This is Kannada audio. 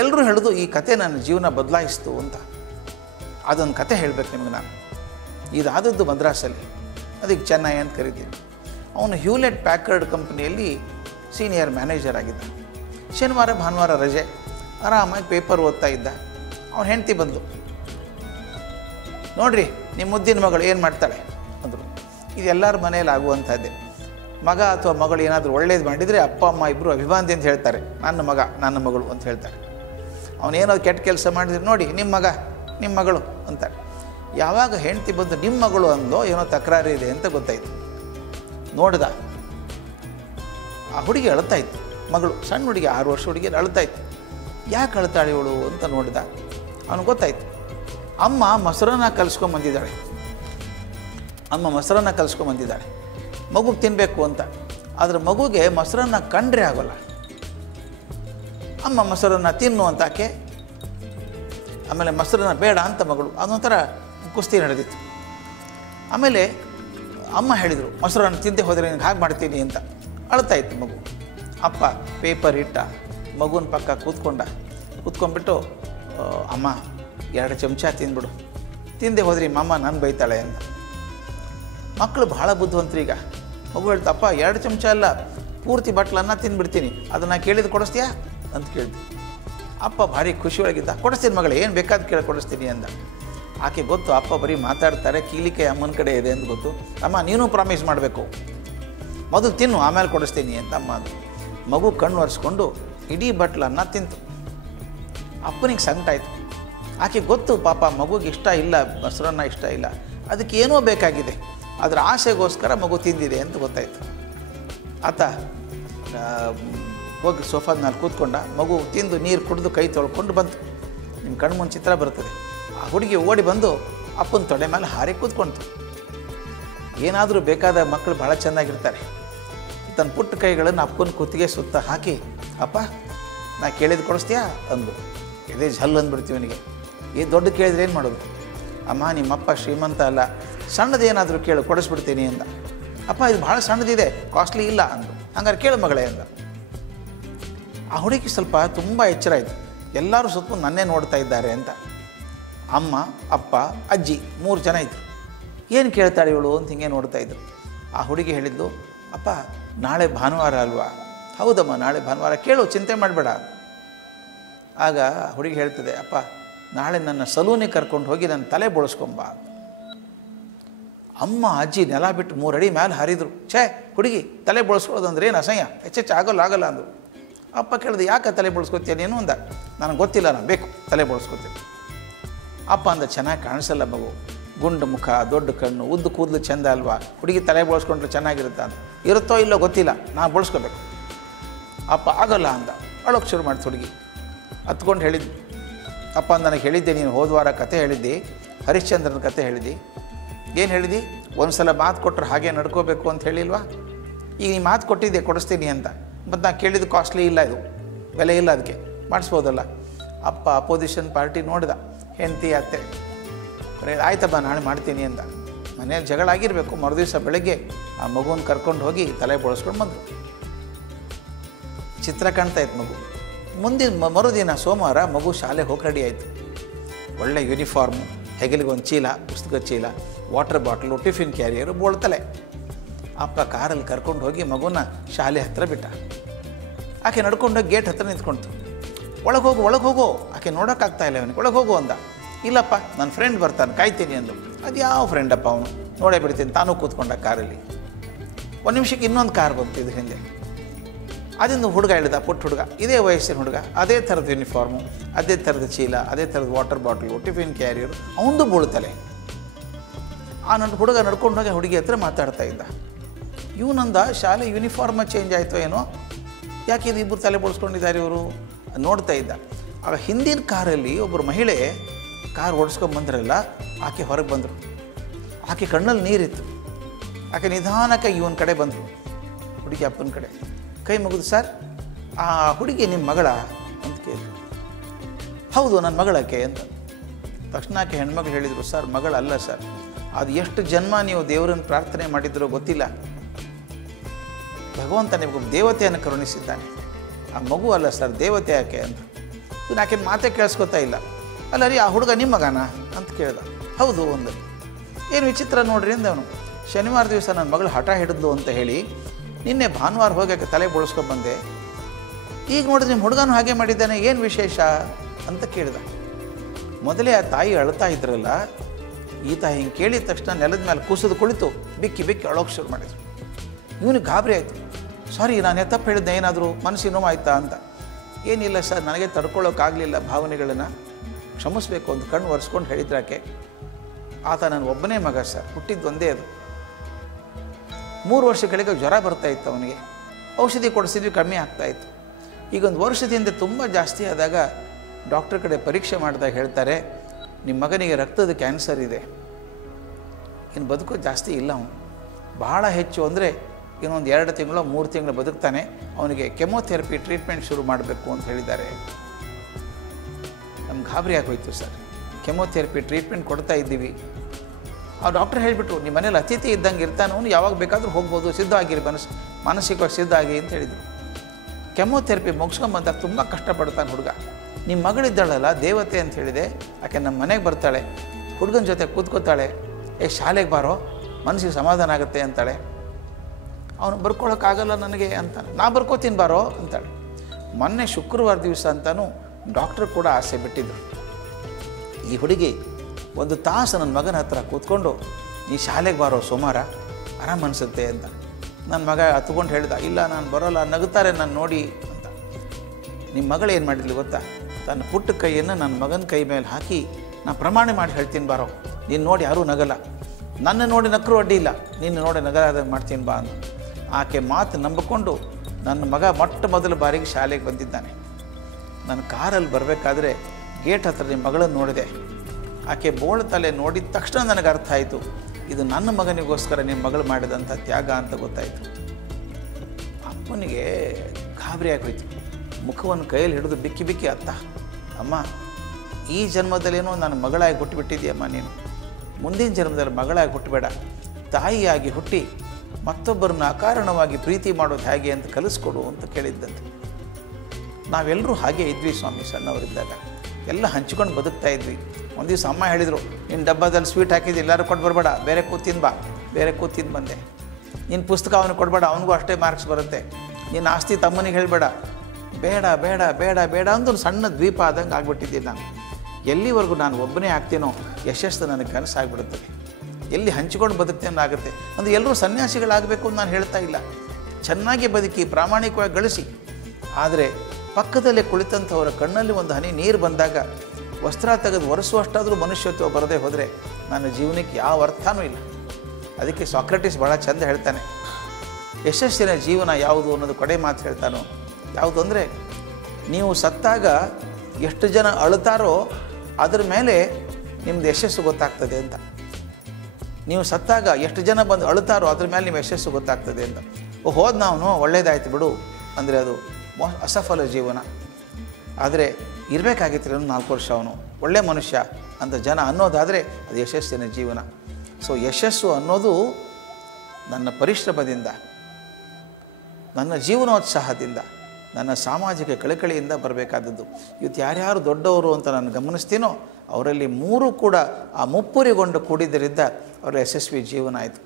ಎಲ್ಲರೂ ಹೇಳೋದು ಈ ಕತೆ ನನ್ನ ಜೀವನ ಬದಲಾಯಿಸ್ತು ಅಂತ. ಅದೊಂದು ಕತೆ ಹೇಳಬೇಕು ನಿಮಗೆ ನಾನು. ಇದಾದದ್ದು ಮದ್ರಾಸಲ್ಲಿ, ಅದಕ್ಕೆ ಚೆನ್ನೈ ಅಂತ ಕರಿತೀನಿ. ಅವನು ಹ್ಯೂಲೆಟ್ ಪ್ಯಾಕರ್ಡ್ ಕಂಪ್ನಿಯಲ್ಲಿ ಸೀನಿಯರ್ ಮ್ಯಾನೇಜರ್ ಆಗಿದ್ದ. ಶನಿವಾರ ಭಾನುವಾರ ರಜೆ, ಆರಾಮಾಗಿ ಪೇಪರ್ ಓದ್ತಾ ಇದ್ದ. ಅವನ ಹೆಂಡತಿ ಬಂದು, ನೋಡಿರಿ ನಿಮ್ಮ ಮುದ್ದಿನ ಮಗಳು ಏನು ಮಾಡ್ತಾಳೆ ಅಂದರು. ಇದು ಎಲ್ಲರ ಮನೇಲಿ ಆಗುವಂಥದ್ದೇ. ಮಗ ಅಥವಾ ಮಗಳು ಏನಾದರೂ ಒಳ್ಳೇದು ಮಾಡಿದರೆ ಅಪ್ಪ ಅಮ್ಮ ಇಬ್ಬರು ಅಭಿಮಾನಿ ಅಂತ ಹೇಳ್ತಾರೆ, ನನ್ನ ಮಗ ನನ್ನ ಮಗಳು ಅಂತ ಹೇಳ್ತಾರೆ. ಅವನೇನೋ ಕೆಟ್ಟ ಕೆಲಸ ಮಾಡಿದ್ರೆ ನೋಡಿ ನಿಮ್ಮ ಮಗ ನಿಮ್ಮ ಮಗಳು ಅಂತಾರೆ. ಯಾವಾಗ ಹೆಂಡತಿ ಬಂದು ನಿಮ್ಮ ಮಗಳು ಅಂದೋ ಏನೋ ತಕರಾರು ಇದೆ ಅಂತ ಗೊತ್ತಾಯಿತು. ನೋಡ್ದ, ಆ ಹುಡುಗಿ ಅಳ್ತಾಯಿತ್ತು. ಮಗಳು ಸಣ್ಣ ಹುಡುಗಿ, 6 ವರ್ಷ ಹುಡುಗಿ ಅಳ್ತಾಯಿತ್ತು. ಯಾಕೆ ಅಳ್ತಾಳೆ ಇವಳು ಅಂತ ನೋಡಿದ. ಅವನಿಗೆ ಗೊತ್ತಾಯಿತು, ಅಮ್ಮ ಮೊಸರನ್ನ ಕಲಿಸ್ಕೊಂಬಂದಿದ್ದಾಳೆ. ಅಮ್ಮ ಮೊಸರನ್ನ ಕಲಿಸ್ಕೊಂಬಂದಿದ್ದಾಳೆ ಮಗುಗೆ ತಿನ್ನಬೇಕು ಅಂತ. ಆದರೆ ಮಗುಗೆ ಮೊಸರನ್ನ ಕಂಡ್ರೆ ಆಗೋಲ್ಲ. ಅಮ್ಮ ಮೊಸರನ್ನ ತಿನ್ನು ಅಂತ ಆಕೆ, ಆಮೇಲೆ ಮೊಸರನ್ನ ಬೇಡ ಅಂತ ಮಗಳು. ಅದೊಂಥರ ಕುಸ್ತಿ ನಡೆದಿತ್ತು. ಆಮೇಲೆ ಅಮ್ಮ ಹೇಳಿದರು, ಮೊಸರನ್ನ ತಿಂದೆ ಹೋದರೆ ನಿನಗೆ ಹಾಗೆ ಮಾಡ್ತೀನಿ ಅಂತ. ಅಳ್ತಾಯಿತ್ತು ಮಗು. ಅಪ್ಪ ಪೇಪರ್ ಇಟ್ಟ, ಮಗುನ ಪಕ್ಕ ಕೂತ್ಕೊಂಡ್ಬಿಟ್ಟು, ಅಮ್ಮ 2 ಚಮಚ ತಿಂದ್ಬಿಡು, ತಿಂದೆ ಹೋದ್ರಿ ಮಮ್ಮ ನಾನು ಬೈತಾಳೆ ಅಂತ. ಮಕ್ಕಳು ಭಾಳ ಬುದ್ಧಿವಂತರೀಗ. ಮಗು ಹೇಳ್ತಪ್ಪ 2 ಚಮಚ ಅಲ್ಲ, ಪೂರ್ತಿ ಬಟ್ಲನ್ನ ತಿಂದ್ಬಿಡ್ತೀನಿ, ಅದನ್ನು ಕೇಳಿದ್ದು ಕೊಡಿಸ್ತೀಯಾ ಅಂತ ಕೇಳಿದ್ವಿ. ಅಪ್ಪ ಭಾರಿ ಖುಷಿಯೊಳಗಿದ್ದ. ಕೊಡಿಸ್ತೀನಿ ಮಗಳೇ, ಏನು ಬೇಕಾದ ಕೇಳಿ ಕೊಡಿಸ್ತೀನಿ ಅಂದ. ಆಕೆ ಗೊತ್ತು ಅಪ್ಪ ಬರೀ ಮಾತಾಡ್ತಾರೆ, ಕೀಲಿಕೆ ಅಮ್ಮನ ಕಡೆ ಇದೆ ಅಂತ ಗೊತ್ತು. ಅಮ್ಮ ನೀನು ಪ್ರಾಮಿಸ್ ಮಾಡಬೇಕು, ಮೊದಲು ತಿನ್ನು ಆಮೇಲೆ ಕೊಡಿಸ್ತೀನಿ ಅಂತ ಅಮ್ಮ ಅದು. ಮಗು ಕಣ್ಣು ಒರೆಸ್ಕೊಂಡು ಇಡೀ ಬಟ್ಲನ್ನ ತಿಂತು. ಅಪ್ಪನಿಗೆ ಸಂಕಟಾಯಿತು. ಆಕೆ ಗೊತ್ತು ಪಾಪ ಮಗುಗೆ ಇಷ್ಟ ಇಲ್ಲ, ಮೊಸರನ್ನ ಇಷ್ಟ ಇಲ್ಲ, ಅದಕ್ಕೆ ಏನೋ ಬೇಕಾಗಿದೆ, ಅದರ ಆಸೆಗೋಸ್ಕರ ಮಗು ತಿಂದಿದೆ ಅಂತ ಗೊತ್ತಾಯಿತು. ಆತ ಹೋಗಿ ಸೋಫಾದ ಮೇಲೆ ಕೂತ್ಕೊಂಡ. ಮಗು ತಿಂದು ನೀರು ಕುಡಿದು ಕೈ ತೊಳ್ಕೊಂಡು ಬಂತು. ನಿಮ್ಮ ಕಣ್ಣು ಮುಂದೆ ಚಿತ್ರ ಬರ್ತದೆ. ಆ ಹುಡುಗಿ ಓಡಿ ಬಂದು ಅಪ್ಪನ ತೊಡೆ ಮೇಲೆ ಹಾರಿ ಕೂತ್ಕೊಳ್ತು. ಏನಾದರೂ ಬೇಕಾದ ಮಕ್ಕಳು ಭಾಳ ಚೆನ್ನಾಗಿರ್ತಾರೆ. ತನ್ನ ಪುಟ್ಟ ಕೈಗಳನ್ನು ಅಪ್ಪನ ಕುತ್ತಿಗೆ ಸುತ್ತ ಹಾಕಿ, ಅಪ್ಪ ನಾ ಕೇಳಿದ್ದು ಕೊಡಿಸ್ತೀಯಾ ಅಂದು. ಇದೇ ಜಲ್ ಅಂದ್ಬಿಡ್ತೀವಿ ಅವನಿಗೆ. ಈ ದೊಡ್ಡ ಕೇಳಿದ್ರೆ ಏನು ಮಾಡೋದು? ಅಮ್ಮ ನಿಮ್ಮಪ್ಪ ಶ್ರೀಮಂತ ಅಲ್ಲ, ಸಣ್ಣದೇನಾದರೂ ಕೇಳು ಕೊಡಿಸ್ಬಿಡ್ತೀನಿ ಅಂದ. ಅಪ್ಪ ಇದು ಭಾಳ ಸಣ್ಣದಿದೆ, ಕಾಸ್ಟ್ಲಿ ಇಲ್ಲ ಅಂದು. ಹಂಗಾರೆ ಕೇಳು ಮಗಳೇ ಅಂದ. ಆ ಹುಡುಗಿ ಸ್ವಲ್ಪ ತುಂಬ ಎಚ್ಚರ ಆಯಿತು. ಎಲ್ಲರೂ ಸುತ್ತ ನನ್ನೇ ನೋಡ್ತಾ ಇದ್ದಾರೆ ಅಂತ. ಅಮ್ಮ, ಅಪ್ಪ, ಅಜ್ಜಿ 3 ಜನ ಇದ್ದರು. ಏನು ಕೇಳ್ತಾಳೆ ಇವಳು ಅಂತ ಹಿಂಗೆ ನೋಡ್ತಾ ಇದ್ರು. ಆ ಹುಡುಗಿ ಹೇಳಿದ್ದು, ಅಪ್ಪ ನಾಳೆ ಭಾನುವಾರ ಅಲ್ವಾ? ಹೌದಮ್ಮ ನಾಳೆ ಭಾನುವಾರ, ಕೇಳು ಚಿಂತೆ ಮಾಡಬೇಡ. ಆಗ ಹುಡುಗಿ ಹೇಳ್ತದೆ, ಅಪ್ಪ ನಾಳೆ ನನ್ನ ಸಲೂನಿಗೆ ಕರ್ಕೊಂಡು ಹೋಗಿ ನನ್ನ ತಲೆ ಬೋಳಿಸ್ಕೊಂಬ. ಅಮ್ಮ ಅಜ್ಜಿ ನೆಲ ಬಿಟ್ಟು 3 ಅಡಿ ಮೇಲೆ ಹರಿದ್ರು. ಹುಡುಗಿ ತಲೆ ಬೋಳಿಸ್ಕೊಳ್ಳೋದು ಅಂದ್ರೆ ಏನು ಅಸಹ್ಯ, ಹೆಚ್ಚೆಚ್ಚು ಆಗಲ್ಲ ಅಂದರು. ಅಪ್ಪ ಕೇಳಿದೆ, ಯಾಕೆ ತಲೆ ಬೋಳಿಸ್ಕೊತೀಯ ನೀನು ಅಂದ. ನನಗೆ ಗೊತ್ತಿಲ್ಲ, ನಾನು ಬೇಕು ತಲೆ ಬೋಳಿಸ್ಕೊತೀನಿ. ಅಪ್ಪ ಅಂದ, ಚೆನ್ನಾಗಿ ಕಾಣಿಸಲ್ಲ ಮಗು, ಗುಂಡು ಮುಖ, ದೊಡ್ಡ ಕಣ್ಣು, ಉದ್ದು ಕೂದಲು ಚೆಂದ ಅಲ್ವಾ, ಹುಡುಗಿ ತಲೆ ಬೋಳಿಸ್ಕೊಂಡ್ರೆ ಚೆನ್ನಾಗಿರುತ್ತೆ ಅಂತ. ಇರುತ್ತೋ ಇಲ್ಲೋ ಗೊತ್ತಿಲ್ಲ, ನಾನು ಬೋಳಿಸ್ಕೋಬೇಕು. ಅಪ್ಪ ಆಗಲ್ಲ ಅಂದ. ಅಳೋಕ್ಕೆ ಶುರು ಮಾಡ್ತು ಹುಡುಗಿ. ಹತ್ಕೊಂಡು ಹೇಳಿದ್ದು, ಅಪ್ಪ ನನಗೆ ಹೇಳಿದ್ದೆ, ನೀನು ಹೋದ ವಾರ ಕತೆ ಹೇಳಿದ್ದಿ, ಹರಿಶ್ಚಂದ್ರನ ಕತೆ ಹೇಳಿದ್ದಿ. ಏನು ಹೇಳಿದಿ? ಒಂದು ಸಲ ಮಾತು ಕೊಟ್ಟರೆ ಹಾಗೆ ನಡ್ಕೋಬೇಕು ಅಂತ ಹೇಳಿಲ್ವಾ? ಈಗ ನೀ ಮಾತು ಕೊಟ್ಟಿದ್ದೆ ಕೊಡಿಸ್ತೀನಿ ಅಂತ. ಮತ್ತು ನಾನು ಕೇಳಿದ್ದು ಕಾಸ್ಟ್ಲಿ ಇಲ್ಲ, ಇದು ಬೆಲೆ ಇಲ್ಲ, ಅದಕ್ಕೆ ಮಾಡಿಸ್ಬೋದಲ್ಲ. ಅಪ್ಪ ಅಪೋಸಿಷನ್ ಪಾರ್ಟಿ ನೋಡ್ದ, ಹೆಂಡತಿ ಅತ್ತೆ ಆಯ್ತಪ್ಪ ನಾಳೆ ಮಾಡ್ತೀನಿ ಅಂದ. ಮನೇಲಿ ಜಗಳ ಆಗಿರಬೇಕು. ಮರುದಿವಸ ಬೆಳಗ್ಗೆ ಆ ಮಗುವನ್ನು ಕರ್ಕೊಂಡು ಹೋಗಿ ತಲೆ ಬೋಳಿಸ್ಕೊಂಡು ಬಂದು ಚಿತ್ರ ಕಾಣ್ತಾ ಇತ್ತು ಮಗು. ಮುಂದಿನ ಮರುದಿನ ಸೋಮವಾರ ಮಗು ಶಾಲೆಗೆ ಹೋಗಿ ರೆಡಿ ಆಯಿತು. ಒಳ್ಳೆ ಯೂನಿಫಾರ್ಮು, ಹೆಗಲಿಗೊಂದು ಚೀಲ, ಪುಸ್ತಕ ಚೀಲ, ವಾಟರ್ ಬಾಟ್ಲು, ಟಿಫಿನ್ ಕ್ಯಾರಿಯರು, ಬೋಳ್ತಲೆ. ಅಪ್ಪ ಕಾರಲ್ಲಿ ಕರ್ಕೊಂಡು ಹೋಗಿ ಮಗುನ ಶಾಲೆ ಹತ್ತಿರ ಬಿಟ್ಟ. ಆಕೆ ನಡ್ಕೊಂಡೋಗಿ ಗೇಟ್ ಹತ್ತಿರ ನಿಂತ್ಕೊಳ್ತು. ಒಳಗೆ ಹೋಗು ಆಕೆ ನೋಡೋಕ್ಕಾಗ್ತಾ ಇಲ್ಲ ಅವನಿಗೆ. ಒಳಗೆ ಹೋಗು ಅಂದ. ಇಲ್ಲಪ್ಪ ನನ್ನ ಫ್ರೆಂಡ್ ಬರ್ತಾನೆ, ಕಾಯ್ತೀನಿ ಅಂದು. ಅದು ಯಾವ ಫ್ರೆಂಡಪ್ಪ ಅವನು, ನೋಡೇ ಬಿಡ್ತೀನಿ. ತಾನೂ ಕೂತ್ಕೊಂಡ ಕಾರಲ್ಲಿ. 1 ನಿಮಿಷಕ್ಕೆ ಇನ್ನೊಂದು ಕಾರ್ ಬಂತು ಇದ್ರ ಹಿಂದೆ. ಅದರಿಂದ ಹುಡುಗ ಇಳಿದ, ಪುಟ್ಟ ಹುಡುಗ, ಇದೇ ವಯಸ್ಸಿನ ಹುಡುಗ, ಅದೇ ಥರದ ಯೂನಿಫಾರ್ಮು, ಅದೇ ಥರದ ಚೀಲ, ಅದೇ ಥರದ ವಾಟರ್ ಬಾಟ್ಲು, ಟಿಫಿನ್ ಕ್ಯಾರಿಯರು, ಅವನದು ಬೀಳ್ತಲೆ. ಆ ನನ್ನ ಹುಡುಗ ನಡ್ಕೊಂಡು ಹೋಗಿ ಹುಡುಗಿ ಹತ್ರ ಮಾತಾಡ್ತಾ ಇದ್ದ. ಇವನಂದ, ಶಾಲೆ ಯೂನಿಫಾರ್ಮ ಚೇಂಜ್ ಆಯಿತು ಏನೋ, ಯಾಕೆ ಇದು ಇಬ್ಬರು ತಲೆ ಬೋಳಿಸ್ಕೊಂಡಿದ್ದಾರೆ ಇವರು ನೋಡ್ತಾ ಇದ್ದ. ಆಗ ಹಿಂದಿನ ಕಾರಲ್ಲಿ ಒಬ್ಬರು ಮಹಿಳೆ ಕಾರ್ ಓಡಿಸ್ಕೊಂಬಂದ್ರಲ್ಲ, ಆಕೆ ಹೊರಗೆ ಬಂದರು. ಆಕೆ ಕಣ್ಣಲ್ಲಿ ನೀರಿತ್ತು. ಆಕೆ ನಿಧಾನಕ್ಕೆ ಇವನ ಕಡೆ ಬಂದರು, ಹುಡುಗಿ ಅಪ್ಪನ ಕಡೆ. ಕೈ ಮುಗಿದು, ಸರ್ ಆ ಹುಡುಗಿ ನಿಮ್ಮ ಮಗಳ ಅಂತ ಕೇಳಿದ್ರು. ಹೌದು ನನ್ನ ಮಗಳಕ್ಕೆ ಅಂತ. ತಕ್ಷಣ ಆಕೆ ಹೆಣ್ಮಗಳು ಹೇಳಿದರು, ಸರ್ ಮಗಳಲ್ಲ ಸರ್, ಅದು ಎಷ್ಟು ಜನ್ಮ ನೀವು ದೇವರನ್ನು ಪ್ರಾರ್ಥನೆ ಮಾಡಿದ್ರೋ ಗೊತ್ತಿಲ್ಲ, ಭಗವಂತ ನಿಮಗೊಬ್ಬ ದೇವತೆಯನ್ನು ಕರುಣಿಸಿದ್ದಾನೆ, ಆ ಮಗು ಅಲ್ಲ ಸರ್, ದೇವತೆ ಯಾಕೆ ಅಂತ. ಇವನು ಆಕೆನ ಮಾತೇ ಕೇಳಿಸ್ಕೊತಾ ಇಲ್ಲ. ಅಲ್ಲ ರೀ, ಆ ಹುಡುಗ ನಿಮ್ಮ ಮಗನ ಅಂತ ಕೇಳ್ದ. ಹೌದು ಒಂದು. ಏನು ವಿಚಿತ್ರ ನೋಡ್ರಿ ಅಂದವನು. ಶನಿವಾರ ದಿವಸ ನನ್ನ ಮಗಳು ಹಠ ಹಿಡಿದ್ಲು ಅಂತ ಹೇಳಿ ನಿನ್ನೆ ಭಾನುವಾರ ಹೋಗಿ ಆಕೆ ತಲೆ ಬೋಳಿಸ್ಕೊಂಡ್ಬಂದೆ. ಈಗ ನೋಡಿದ್ರೆ ನಿಮ್ಮ ಹುಡುಗನೂ ಹಾಗೆ ಮಾಡಿದ್ದಾನೆ, ಏನು ವಿಶೇಷ ಅಂತ ಕೇಳಿದ. ಮೊದಲೇ ಆ ತಾಯಿ ಅಳ್ತಾ ಇದ್ರಲ್ಲ, ಈತ ಹಿಂಗೆ ಕೇಳಿದ ತಕ್ಷಣ ನೆಲದ ಮೇಲೆ ಕೂಸೋದು ಕುಳಿತು ಬಿಕ್ಕಿ ಬಿಕ್ಕಿ ಅಳೋಕೆ ಶುರು ಮಾಡಿದ್ರು. ಇವನಿಗೆ ಗಾಬರಿ ಆಯಿತು. ಸಾರಿ, ನಾನು ತಪ್ಪು ಹೇಳಿದ್ದೆ, ಏನಾದರೂ ಮನಸ್ಸಿಗೆ ನೋವಾಯ್ತಾ ಅಂತ. ಏನಿಲ್ಲ ಸರ್, ನನಗೆ ತಡ್ಕೊಳ್ಳೋಕ್ಕಾಗಲಿಲ್ಲ ಭಾವನೆಗಳನ್ನು, ಕ್ಷಮಿಸ್ಬೇಕು ಅಂತ ಕಣ್ಣು ಒರೆಸ್ಕೊಂಡು ಹೇಳಿದ್ರಾಕೆ. ಆತ ನನ್ನ ಒಬ್ಬನೇ ಮಗ ಸರ್, ಹುಟ್ಟಿದ್ದು ಒಂದೇ ಅದು. 3 ವರ್ಷ ಕೆಳಗೆ ಜ್ವರ ಬರ್ತಾಯಿತ್ತು ಅವನಿಗೆ. ಔಷಧಿ ಕೊಡಿಸಿದ್ವಿ, ಕಮ್ಮಿ ಆಗ್ತಾಯಿತ್ತು. ಈಗ ಒಂದು ವರ್ಷದಿಂದ ತುಂಬ ಜಾಸ್ತಿ ಆದಾಗ ಡಾಕ್ಟ್ರ್ ಕಡೆ ಪರೀಕ್ಷೆ ಮಾಡಿದಾಗ ಹೇಳ್ತಾರೆ, ನಿಮ್ಮ ಮಗನಿಗೆ ರಕ್ತದ ಕ್ಯಾನ್ಸರ್ ಇದೆ, ಇನ್ನು ಬದುಕೋದು ಜಾಸ್ತಿ ಇಲ್ಲ. ಅವನು ಭಾಳ ಹೆಚ್ಚು ಅಂದರೆ ಇನ್ನೊಂದು 2 ತಿಂಗಳು 3 ತಿಂಗಳು ಬದುಕ್ತಾನೆ. ಅವನಿಗೆ ಕೆಮೊಥೆರಪಿ ಟ್ರೀಟ್ಮೆಂಟ್ ಶುರು ಮಾಡಬೇಕು ಅಂತ ಹೇಳಿದ್ದಾರೆ. ನಮ್ಗೆ ಗಾಬರಿ ಆಗೋಯ್ತು ಸರ್. ಕೆಮೊಥೆರಪಿ ಟ್ರೀಟ್ಮೆಂಟ್ ಕೊಡ್ತಾ ಇದ್ದೀವಿ. ಆ ಡಾಕ್ಟ್ರ್ ಹೇಳಿಬಿಟ್ರು, ನಿಮ್ಮ ಮನೇಲಿ ಅತಿಥಿ ಇದ್ದಂಗೆ ಇರ್ತಾನೆ, ಅವನು ಯಾವಾಗ ಬೇಕಾದರೂ ಹೋಗ್ಬೋದು, ಸಿದ್ಧ ಆಗಿರಿ, ಮಾನಸಿಕವಾಗಿ ಸಿದ್ಧ ಆಗಿ ಅಂತ ಹೇಳಿದರು. ಕೆಮೊಥೆರಪಿ ಮುಗಿಸ್ಕೊಂಬಂದಾಗ ತುಂಬ ಕಷ್ಟಪಡ್ತಾನೆ ಹುಡುಗ. ನಿಮ್ಮ ಮಗಳಿದ್ದಾಳಲ್ಲ ದೇವತೆ ಅಂತ ಹೇಳಿದೆ, ಆಕೆ ನಮ್ಮ ಮನೆಗೆ ಬರ್ತಾಳೆ, ಹುಡುಗನ ಜೊತೆ ಕೂತ್ಕೋತಾಳೆ, ಶಾಲೆಗೆ ಬಾರೋ, ಮನಸ್ಸಿಗೆ ಸಮಾಧಾನ ಆಗುತ್ತೆ ಅಂತಾಳೆ. ಅವನು ಬರ್ಕೊಳ್ಳೋಕ್ಕಾಗಲ್ಲ ನನಗೆ ಅಂತ, ನಾ ಬರ್ಕೋತೀನಿ ಬಾರೋ ಅಂತಾಳೆ. ಮೊನ್ನೆ ಶುಕ್ರವಾರ ದಿವಸ ಅಂತಲೂ ಡಾಕ್ಟ್ರು ಕೂಡ ಆಸೆ ಬಿಟ್ಟಿದ್ರು. ಈ ಹುಡುಗಿ 1 ತಾಸು ನನ್ನ ಮಗನ ಹತ್ರ ಕೂತ್ಕೊಂಡು, ನೀ ಶಾಲೆಗೆ ಬಾರೋ ಸೋಮವಾರ, ಆರಾಮ ಅನಿಸುತ್ತೆ ಅಂತ. ನನ್ನ ಮಗ ಹತ್ಕೊಂಡು ಹೇಳಿದ, ಇಲ್ಲ ನಾನು ಬರೋಲ್ಲ, ನಗುತ್ತಾರೆ ನಾನು ನೋಡಿ ಅಂತ. ನಿಮ್ಮ ಮಗಳು ಏನು ಮಾಡಿದ್ಲು ಗೊತ್ತಾ, ತನ್ನ ಪುಟ್ಟ ಕೈಯನ್ನು ನನ್ನ ಮಗನ ಕೈ ಮೇಲೆ ಹಾಕಿ, ನಾನು ಪ್ರಮಾಣ ಮಾಡಿ ಹೇಳ್ತೀನಿ ಬಾರೋ, ನೀನು ನೋಡಿ ಯಾರೂ ನಗಲ್ಲ, ನನ್ನ ನೋಡಿ ನಕ್ಕರೂ ಅಡ್ಡಿ ಇಲ್ಲ, ನೀನು ನೋಡಿ ನಗಲಾದ ಮಾಡ್ತೀನಿ ಬಾ ಅಂತ. ಆಕೆ ಮಾತು ನಂಬಿಕೊಂಡು ನನ್ನ ಮಗ ಮೊದಲ ಬಾರಿಗೆ ಶಾಲೆಗೆ ಬಂದಿದ್ದಾನೆ. ನಾನು ಕಾರಲ್ಲಿ ಬರಬೇಕಾದ್ರೆ ಗೇಟ್ ಹತ್ರ ನಿಮ್ಮ ಮಗಳನ್ನು ನೋಡಿದೆ. ಆಕೆ ಬೋಳ್ತಲೆ ನೋಡಿದ ತಕ್ಷಣ ನನಗೆ ಅರ್ಥ ಆಯಿತು, ಇದು ನನ್ನ ಮಗನಿಗೋಸ್ಕರ ನಿಮ್ಮ ಮಗಳು ಮಾಡಿದಂಥ ತ್ಯಾಗ ಅಂತ ಗೊತ್ತಾಯಿತು. ಅಪ್ಪನಿಗೆ ಗಾಬರಿ ಆಗೋಯ್ತು. ಮುಖವನ್ನು ಕೈಯಲ್ಲಿ ಹಿಡಿದು ಬಿಕ್ಕಿ ಬಿಕ್ಕಿ, ಅತ್ತ ಅಮ್ಮ, ಈ ಜನ್ಮದಲ್ಲೇನೋ ನನ್ನ ಮಗಳಾಗಿ ಹುಟ್ಟುಬಿಟ್ಟಿದ್ದೀಯಮ್ಮ, ನೀನು ಮುಂದಿನ ಜನ್ಮದಲ್ಲಿ ಮಗಳಾಗಿ ಹುಟ್ಟಬೇಡ, ತಾಯಿಯಾಗಿ ಹುಟ್ಟಿ ಮತ್ತೊಬ್ಬರನ್ನ ಅಕಾರಣವಾಗಿ ಪ್ರೀತಿ ಮಾಡೋದು ಹೇಗೆ ಅಂತ ಕಲಿಸ್ಕೊಡು ಅಂತ ಕೇಳಿದ್ದಂತೆ. ನಾವೆಲ್ಲರೂ ಹಾಗೆ ಇದ್ವಿ ಸ್ವಾಮಿ, ಸಣ್ಣವರಿದ್ದಾಗ ಎಲ್ಲ ಹಂಚ್ಕೊಂಡು ಬದುಕ್ತಾ ಇದ್ವಿ. ಒಂದು ದಿವಸ ಅಮ್ಮ ಹೇಳಿದರು, ನಿನ್ನ ಡಬ್ಬದಲ್ಲಿ ಸ್ವೀಟ್ ಹಾಕಿದ್ದು ಎಲ್ಲರೂ ಕೊಟ್ಟು ಬರಬೇಡ, ಬೇರೆ ಕೂತಿಂದು ಬಾ, ಬೇರೆ ಕೂತಿಂದು ಬಂದೆ. ನಿನ್ನ ಪುಸ್ತಕ ಅವನಿಗೆ ಕೊಡಬೇಡ, ಅವನಿಗೂ ಅಷ್ಟೇ ಮಾರ್ಕ್ಸ್ ಬರುತ್ತೆ. ನಿನ್ನ ಆಸ್ತಿ ತಮ್ಮನಿಗೆ ಹೇಳಬೇಡ, ಬೇಡ ಬೇಡ ಬೇಡ ಬೇಡ ಅಂದು ಸಣ್ಣ ದ್ವೀಪ ಆದಂಗೆ ಆಗ್ಬಿಟ್ಟಿದ್ದೀನಿ ನಾನು. ಎಲ್ಲಿವರೆಗೂ ನಾನು ಒಬ್ಬನೇ ಆಗ್ತೀನೋ ಯಶಸ್ಸು ನನಗೆ ಕನಸಾಗ್ಬಿಡುತ್ತದೆ. ಎಲ್ಲಿ ಹಂಚಿಕೊಂಡು ಬದುಕ್ತೇನೆ ಆಗುತ್ತೆ. ಅಂದರೆ ಎಲ್ಲರೂ ಸನ್ಯಾಸಿಗಳಾಗಬೇಕು ಅಂತ ನಾನು ಹೇಳ್ತಾ ಇಲ್ಲ. ಚೆನ್ನಾಗಿ ಬದುಕಿ ಪ್ರಾಮಾಣಿಕವಾಗಿ ಗಳಿಸಿ, ಆದರೆ ಪಕ್ಕದಲ್ಲೇ ಕುಳಿತಂಥವರ ಕಣ್ಣಲ್ಲಿ ಒಂದು ಹನಿ ನೀರು ಬಂದಾಗ ವಸ್ತ್ರ ತೆಗೆದು ಒರೆಸುವಷ್ಟಾದರೂ ಮನುಷ್ಯತ್ವ ಬರದೇ ಹೋದರೆ ನನ್ನ ಜೀವನಕ್ಕೆ ಯಾವ ಅರ್ಥನೂ ಇಲ್ಲ. ಅದಕ್ಕೆ ಸಾಕ್ರೆಟಿಸ್ ಭಾಳ ಚೆಂದ ಹೇಳ್ತಾನೆ, ಯಶಸ್ಸಿನ ಜೀವನ ಯಾವುದು ಅನ್ನೋದು ಕಡೆ ಮಾತು ಹೇಳ್ತಾನೋ. ಯಾವುದು ಅಂದರೆ, ನೀವು ಸತ್ತಾಗ ಎಷ್ಟು ಜನ ಅಳುತ್ತಾರೋ ಅದ್ರ ಮೇಲೆ ನಿಮ್ಮದು ಯಶಸ್ಸು ಗೊತ್ತಾಗ್ತದೆ ಅಂತ. ನೀವು ಸತ್ತಾಗ ಎಷ್ಟು ಜನ ಬಂದು ಅಳುತ್ತಾರೋ ಅದ್ರ ಮೇಲೆ ನಿಮ್ಮ ಯಶಸ್ಸು ಗೊತ್ತಾಗ್ತದೆ ಅಂತ. ಹೋದ ನಾವು ಒಳ್ಳೇದಾಯ್ತು ಬಿಡು ಅಂದರೆ ಅದು ಅಸಫಲ ಜೀವನ. ಆದರೆ ಇರಬೇಕಾಗಿತ್ತು 4 ವರ್ಷ ಅವನು ಒಳ್ಳೆ ಮನುಷ್ಯ ಅಂತ ಜನ ಅನ್ನೋದಾದರೆ ಅದು ಯಶಸ್ಸಿನ ಜೀವನ. ಸೊ ಯಶಸ್ಸು ಅನ್ನೋದು ನನ್ನ ಪರಿಶ್ರಮದಿಂದ, ನನ್ನ ಜೀವನೋತ್ಸಾಹದಿಂದ, ನನ್ನ ಸಾಮಾಜಿಕ ಕಳಕಳಿಯಿಂದ ಬರಬೇಕಾದದ್ದು. ಇವತ್ತು ಯಾರ್ಯಾರು ದೊಡ್ಡವರು ಅಂತ ನಾನು ಗಮನಿಸ್ತೀನೋ ಅವರಲ್ಲಿ 3 ಕೂಡ ಆ ಮುಪ್ಪುರಿಗೊಂಡು ಕೂಡಿದ್ದರಿಂದ ಅವರ ಯಶಸ್ವಿ ಜೀವನ ಆಯಿತು.